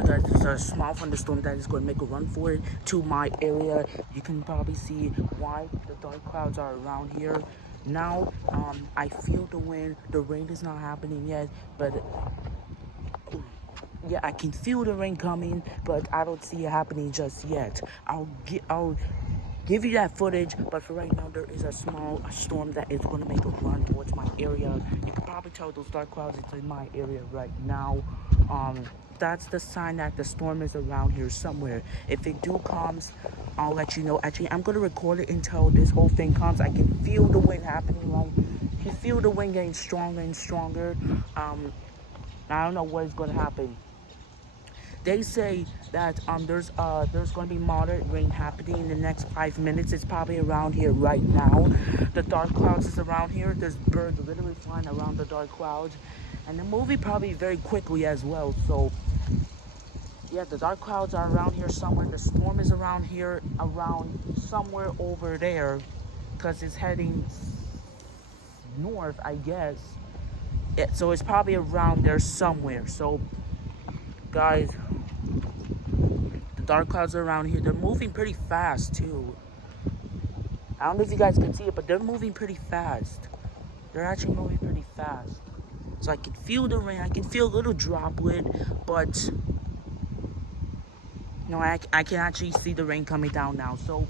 sorry guys, there's a small thunderstorm that is going to make a run for it to my area. You can probably see why the dark clouds are around here. Now, I feel the wind. The rain is not happening yet, but yeah, I can feel the rain coming, but I don't see it happening just yet. I'll give you that footage, but for right now, there is a small storm that is going to make a run towards my area. You can probably tell those dark clouds it's in my area right now. That's the sign that the storm is around here somewhere. If it do comes, I'll let you know. Actually, I'm going to record it until this whole thing comes. I can feel the wind happening, right? You feel the wind getting stronger and stronger. I don't know what is going to happen. They say that there's going to be moderate rain happening in the next 5 minutes. It's probably around here right now. The dark clouds is around here. There's birds literally flying around the dark clouds, and the movie probably very quickly as well. So yeah, the dark clouds are around here somewhere. The storm is around here, around somewhere over there, because it's heading north, I guess. So it's probably around there somewhere. So guys, dark clouds are around here. They're moving pretty fast too. I don't know if you guys can see it, but they're moving pretty fast. They're actually moving pretty fast. So I can feel the rain. I can feel a little droplet, but no, I can actually see the rain coming down now. So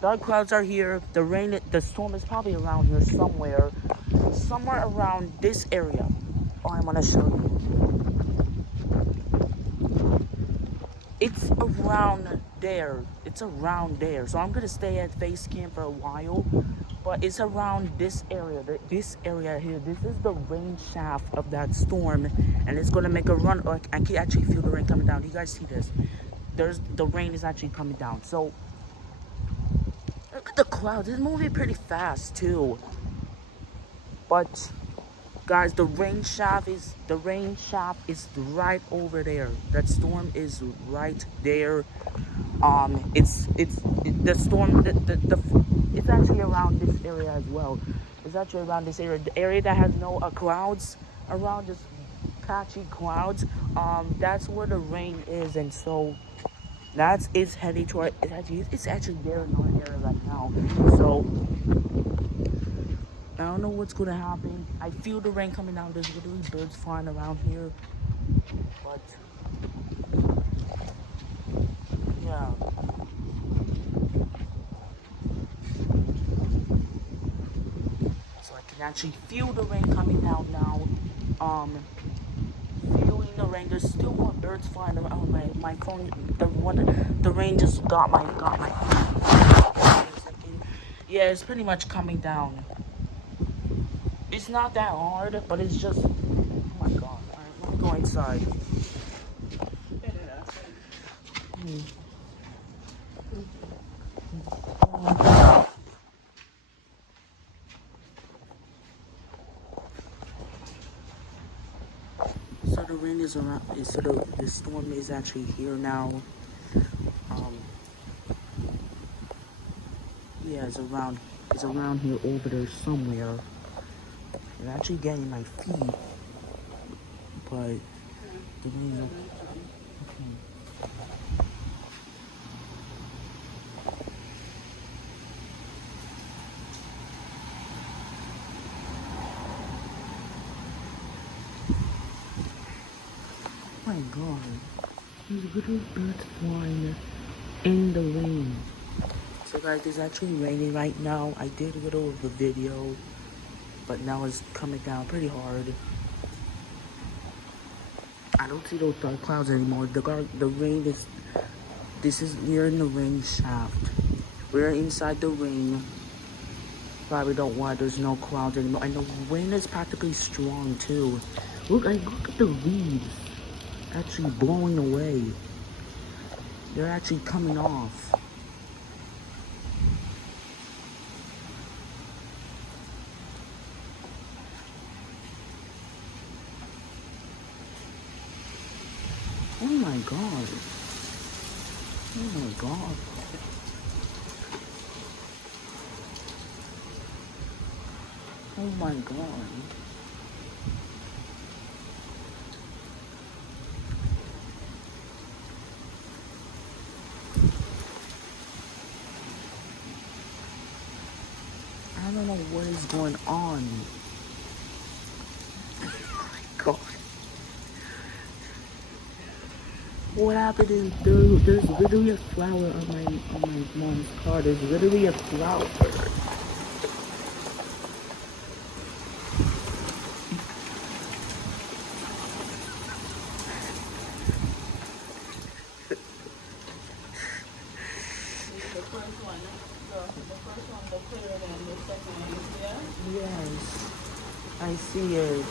dark clouds are here. The storm is probably around here somewhere around this area. Oh, I'm gonna show you. It's around there. It's around there. So I'm gonna stay at base camp for a while, but it's around this area. This area here. This is the rain shaft of that storm, and it's gonna make a run. I can actually feel the rain coming down. Do you guys see this? The rain is actually coming down. So look at the clouds. It's moving pretty fast too. But guys, the rain shaft is right over there. That storm is right there. The storm. It's actually around this area as well. It's actually around this area. The area that has no clouds around, just patchy clouds. That's where the rain is, and so it's heading toward. It's actually there in our area right now. So I don't know what's gonna happen. I feel the rain coming down. There's literally birds flying around here. But yeah. So I can actually feel the rain coming down now. Feeling the rain. There's still more birds flying around. My phone. The rain just got my. Yeah, it's pretty much coming down. It's not that hard, but it's just. Oh my god! Alright, let me go inside. So the rain is around. So the storm is actually here now. Yeah, it's around here over there somewhere. It's actually getting my feet, but the rain. Oh my god, there's little birds flying in the rain. So guys, it's actually raining right now. I did a little of a video, but now it's coming down pretty hard. I don't see those dark clouds anymore. The rain is. We're in the rain shaft. We're inside the rain. Probably don't why there's no clouds anymore. And the wind is practically strong too. Look at the leaves actually blowing away. They're actually coming off. Oh my god. Oh my god. Oh my god. don't know what is going on. God. What happened is there's literally a flower on my mom's car. There's literally a flower. Yes, I see it.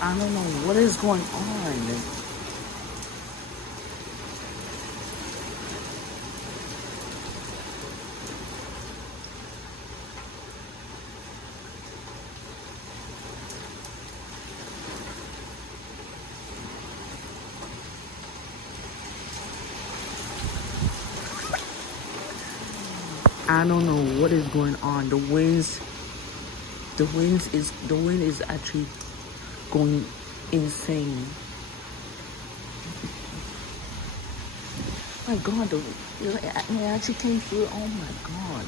I don't know what is going on. I don't know what is going on. The wind is actually going insane. My God, it actually came through. Oh my God.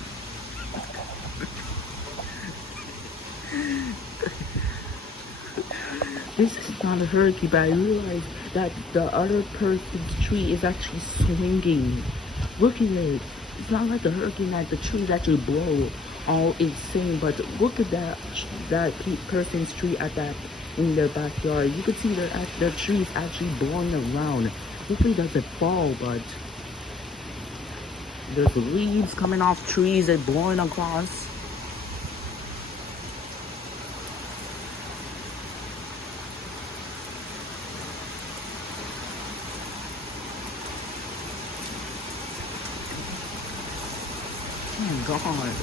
This is not a hurricane, but I realized that the other person's tree is actually swinging. Look at it. It's not like a hurricane that the trees actually blow all insane, but look at that person's tree at that in their backyard. You can see their trees actually blowing around. Hopefully it doesn't fall, but there's leaves coming off trees and blowing across. Oh my God.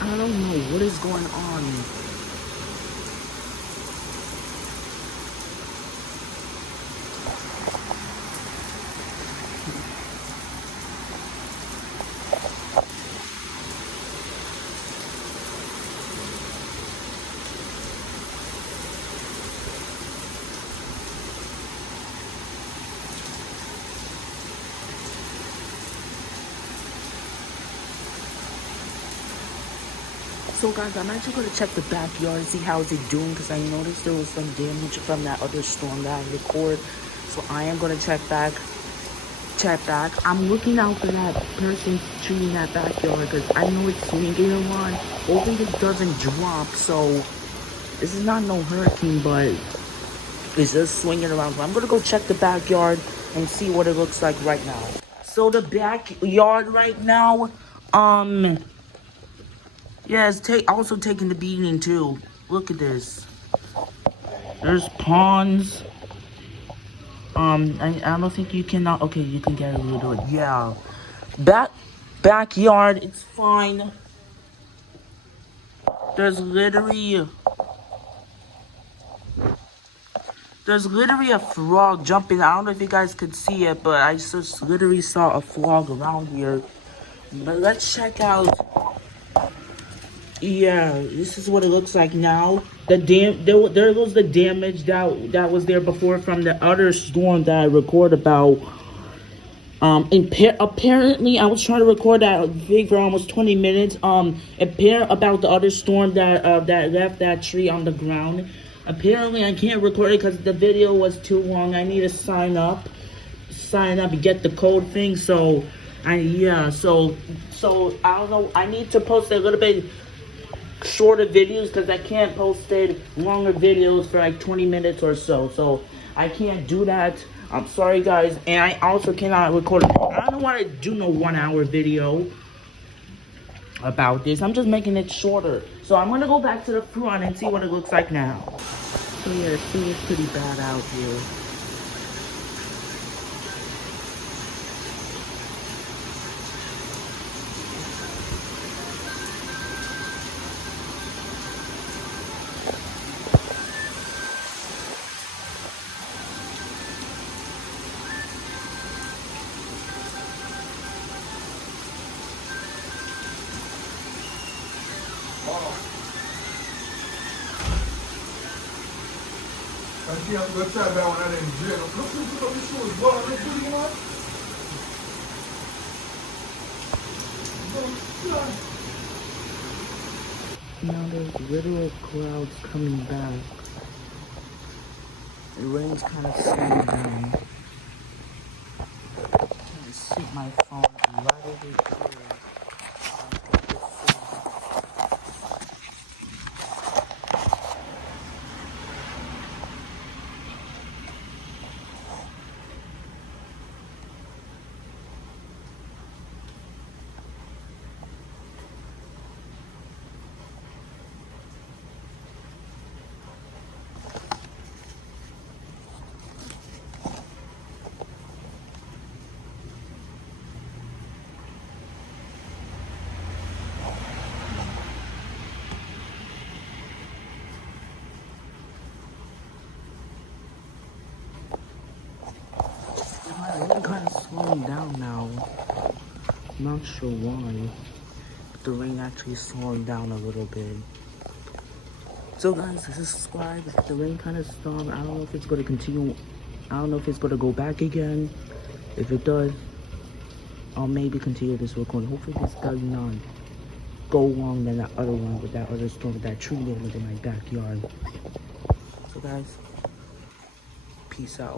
I don't know what is going on. So guys, I'm actually going to check the backyard and see how is it doing, because I noticed there was some damage from that other storm that I recorded. So I am going to check back. I'm looking out for that person's tree in that backyard, because I know it's swinging around. Hopefully it doesn't drop. So this is not no hurricane, but it's just swinging around. So I'm going to go check the backyard and see what it looks like right now. So the backyard right now, yeah, it's also taking the beating too. Look at this. There's ponds. I don't think you cannot. Okay, you can get a little. Yeah, backyard. It's fine. There's literally a frog jumping. I don't know if you guys could see it, but I just literally saw a frog around here. But let's check out. Yeah, this is what it looks like now. There goes the damage that was there before from the other storm that I recorded about. Apparently, I was trying to record that video for almost 20 minutes. About the other storm that left that tree on the ground. Apparently, I can't record it because the video was too long. I need to sign up and get the code thing. So, so I don't know. I need to post a little bit shorter videos because I can't post longer videos for like 20 minutes or so. So I can't do that. I'm sorry, guys. And I also cannot record. I don't want to do no 1 hour video about this. I'm just making it shorter. So I'm gonna go back to the front and see what it looks like now. So yeah, it seems pretty bad out here. Nanti yang besar dah orang ada yang jual. Kau suka bisu, buat apa tu ni mah? Now there's literal clouds coming back. The rain's kind of slowing down. I sit my phone right over here. I'm kind of slowing down now. Not sure why, but the rain actually is slowing down a little bit. So guys, subscribe. The rain kind of stopped. I don't know if it's going to continue. I don't know if it's going to go back again. If it does, I'll maybe continue this recording. Hopefully this does not go long than that other one with that other storm with that tree that was in my backyard. So guys, peace out.